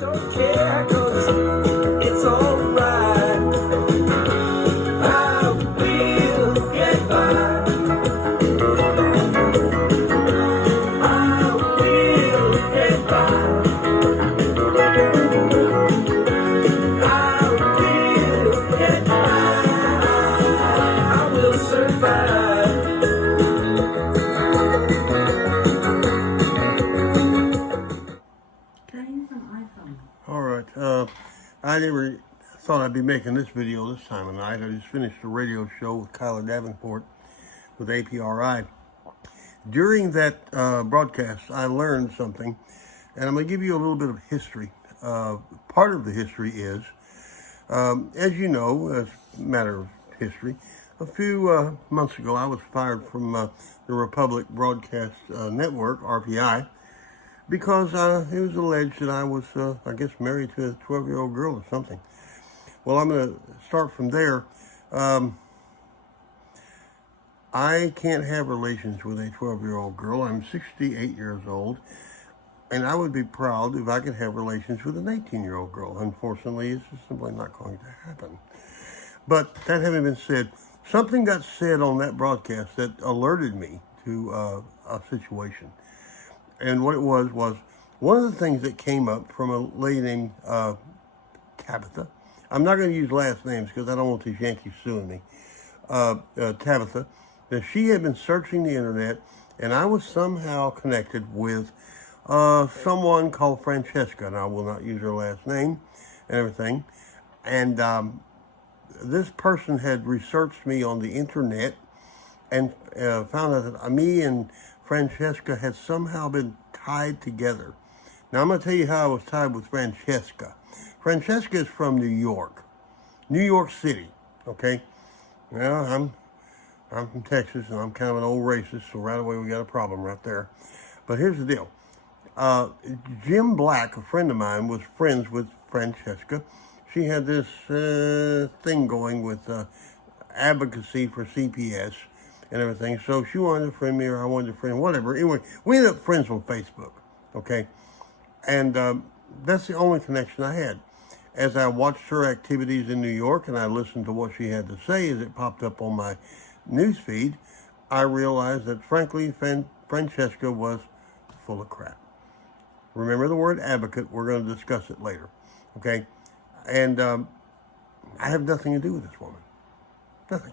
Don't care, 'cause it's alright. I will get by. I will get by. I will get by. I will survive. All right, I never thought I'd be making this video this time of night. I just finished a radio show with Kyla Davenport with APRI. During that broadcast, I learned something, and I'm going to give you a little bit of history. Part of the history is, as you know, as a matter of history, a few months ago, I was fired from the Republic Broadcast Network, RPI, because it was alleged that I was, I guess, married to a 12-year-old girl or something. Well, I'm going to start from there. I can't have relations with a 12-year-old girl. I'm 68 years old, and I would be proud if I could have relations with an 18-year-old girl. Unfortunately, it's just simply not going to happen. But that having been said, something got said on that broadcast that alerted me to a situation. And what it was one of the things that came up from a lady named Tabitha. I'm not going to use last names because I don't want these Yankees suing me. Tabitha, that she had been searching the internet, and I was somehow connected with someone called Francesca, and I will not use her last name and everything. And this person had researched me on the internet and found out that me and Francesca had somehow been tied together. Now, I'm going to tell you how I was tied with Francesca. Francesca is from New York City, okay? Well, I'm from Texas, and I'm kind of an old racist, so right away we got a problem right there. But here's the deal. Jim Black, a friend of mine, was friends with Francesca. She had this thing going with advocacy for CPS and everything. So she wanted to friend me, or I wanted to friend, whatever. Anyway, we ended up friends on Facebook, okay? And that's the only connection I had. As I watched her activities in New York and I listened to what she had to say as it popped up on my news feed, I realized that, frankly, Francesca was full of crap. Remember the word advocate. We're going to discuss it later, okay? And I have nothing to do with this woman. Nothing.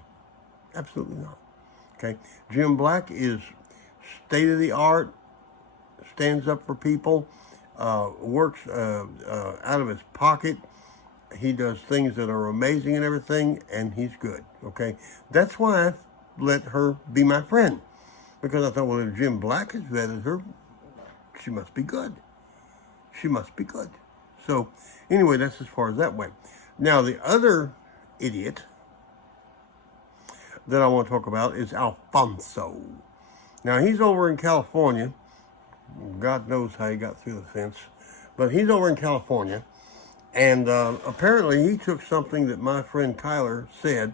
Absolutely not. Okay, Jim Black is state-of-the-art, stands up for people, works out of his pocket. He does things that are amazing and everything, and he's good, okay? That's why I let her be my friend, because I thought, well, if Jim Black has vetted her, she must be good. She must be good. So, anyway, that's as far as that went. Now, the other idiot that I want to talk about is Alfonso. Now, he's over in California. God knows how he got through the fence. But he's over in California. And apparently he took something that my friend Tyler said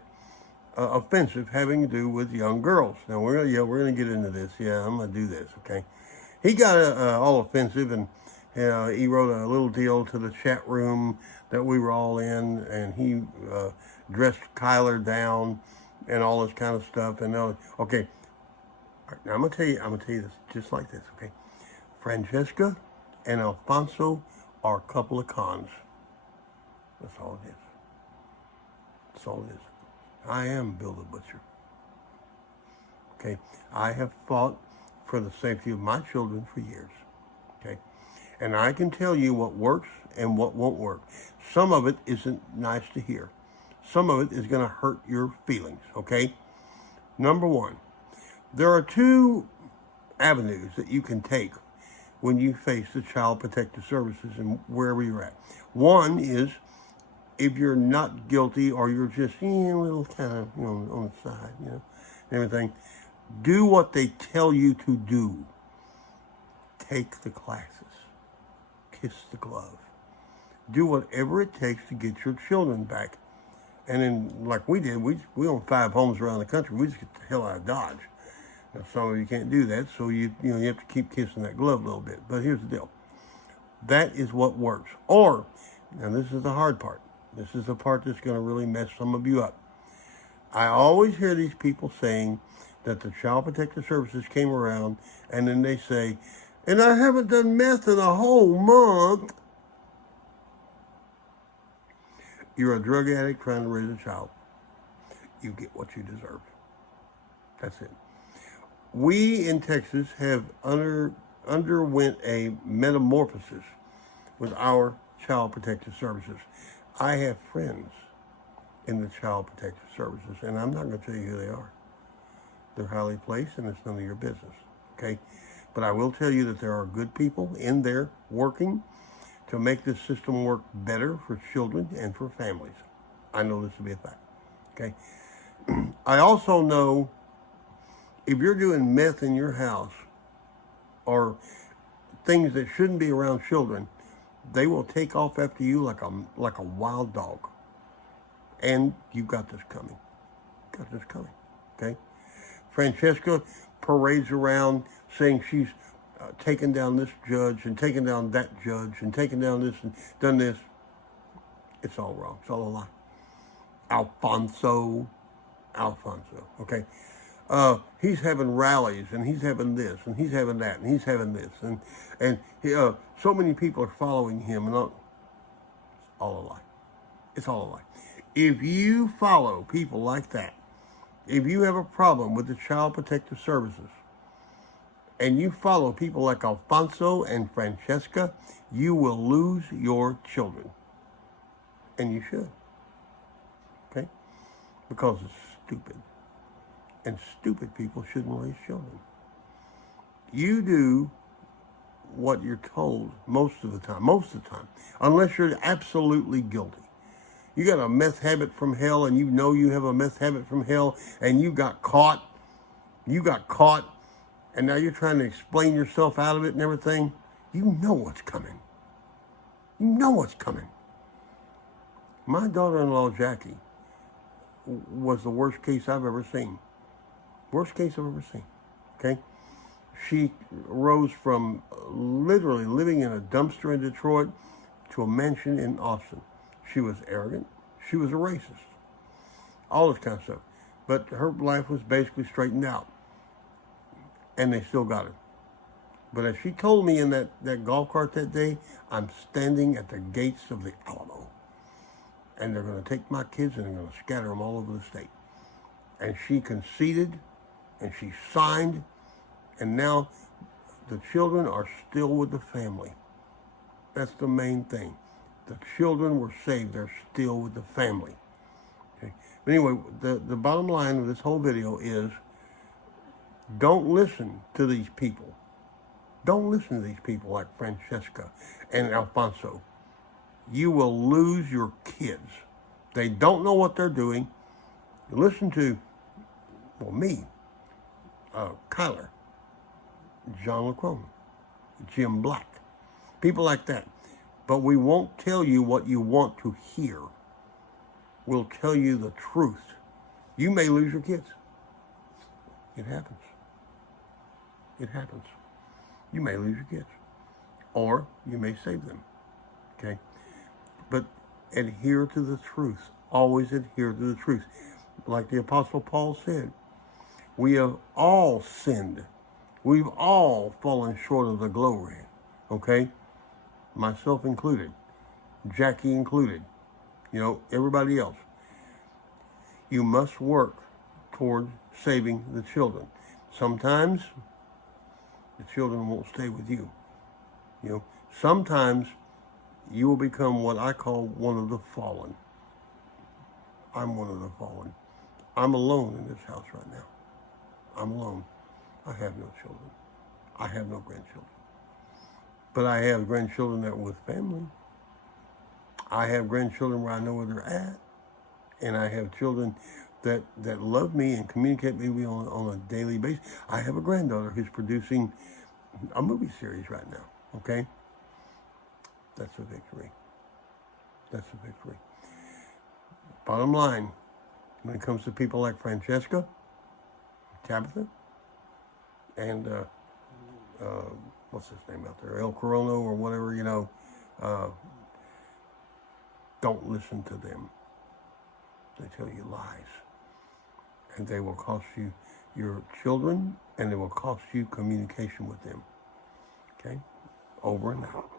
offensive, having to do with young girls. Now, we're gonna get into this. Yeah, I'm going to do this, okay? He got all offensive, and he wrote a little deal to the chat room that we were all in, and he dressed Kyler down and all this kind of stuff. And okay, now I'm gonna tell you this just like this, okay? Francesca and Alfonso are a couple of cons. That's all it is. That's all it is. I am Bill the Butcher. Okay, I have fought for the safety of my children for years. Okay, and I can tell you what works and what won't work. Some of it isn't nice to hear. Some of it is going to hurt your feelings, okay? Number one, there are two avenues that you can take when you face the Child Protective Services and wherever you're at. One is if you're not guilty or you're just a little kind of, on the side, and everything, do what they tell you to do. Take the classes. Kiss the glove. Do whatever it takes to get your children back. And then, like we did, we own 5 homes around the country. We just get the hell out of Dodge. Now, some of you can't do that, so you have to keep kissing that glove a little bit. But here's the deal. That is what works. Or, and this is the hard part. This is the part that's going to really mess some of you up. I always hear these people saying that the Child Protective Services came around and then they say, and I haven't done meth in a whole month. You're a drug addict trying to raise a child. You get what you deserve. That's it. We in Texas have underwent a metamorphosis with our Child Protective Services. I have friends in the Child Protective Services, and I'm not going to tell you who they are. They're highly placed, and it's none of your business, okay? But I will tell you that there are good people in there working to make this system work better for children and for families. I know this to be a fact, okay? I also know if you're doing meth in your house or things that shouldn't be around children, they will take off after you like a wild dog. And you've got this coming. Got this coming, okay? Francesca parades around saying she's taken down this judge and taken down that judge and taken down this and done this. It's all wrong. It's all a lie. Alfonso, okay? He's having rallies and he's having this and he's having that and he's having this and so many people are following him and all a lie. It's all a lie. If you follow people like that, if you have a problem with the Child Protective Services and you follow people like Alfonso and Francesca, you will lose your children. And you should. Okay? Because it's stupid. And stupid people shouldn't raise children. You do what you're told most of the time, unless you're absolutely guilty. You got a meth habit from hell and you know you have a meth habit from hell and you got caught, and now you're trying to explain yourself out of it and everything. You know what's coming. You know what's coming. My daughter-in-law, Jackie, was the worst case I've ever seen. Worst case I've ever seen, okay? She rose from literally living in a dumpster in Detroit to a mansion in Austin. She was arrogant. She was a racist. All this kind of stuff. But her life was basically straightened out. And they still got her. But as she told me in that golf cart that day, I'm standing at the gates of the Alamo. And they're going to take my kids and they're going to scatter them all over the state. And she conceded and she signed. And now the children are still with the family. That's the main thing. The children were saved. They're still with the family. Okay? But anyway, the bottom line of this whole video is don't listen to these people. Don't listen to these people like Francesca and Alfonso. You will lose your kids. They don't know what they're doing. Listen to, me, Kyler, John LaCrone, Jim Black, people like that. But we won't tell you what you want to hear. We'll tell you the truth. You may lose your kids. It happens. It happens. You may lose your kids. Or you may save them. Okay? But adhere to the truth. Always adhere to the truth. Like the Apostle Paul said, we have all sinned. We've all fallen short of the glory. Okay? Myself included. Jackie included. Everybody else. You must work toward saving the children. Sometimes the children won't stay with you. Sometimes you will become what I call one of the fallen. I'm one of the fallen. I'm alone in this house right now. I'm alone. I have no children. I have no grandchildren. But I have grandchildren that are with family. I have grandchildren where I know where they're at. And I have children that love me and communicate with me on a daily basis. I have a granddaughter who's producing a movie series right now. Okay? That's a victory. That's a victory. Bottom line, when it comes to people like Francesca, Tabitha, and what's his name out there, El Corono or whatever, Don't listen to them. They tell you lies. And they will cost you your children, and it will cost you communication with them. Okay? Over and out.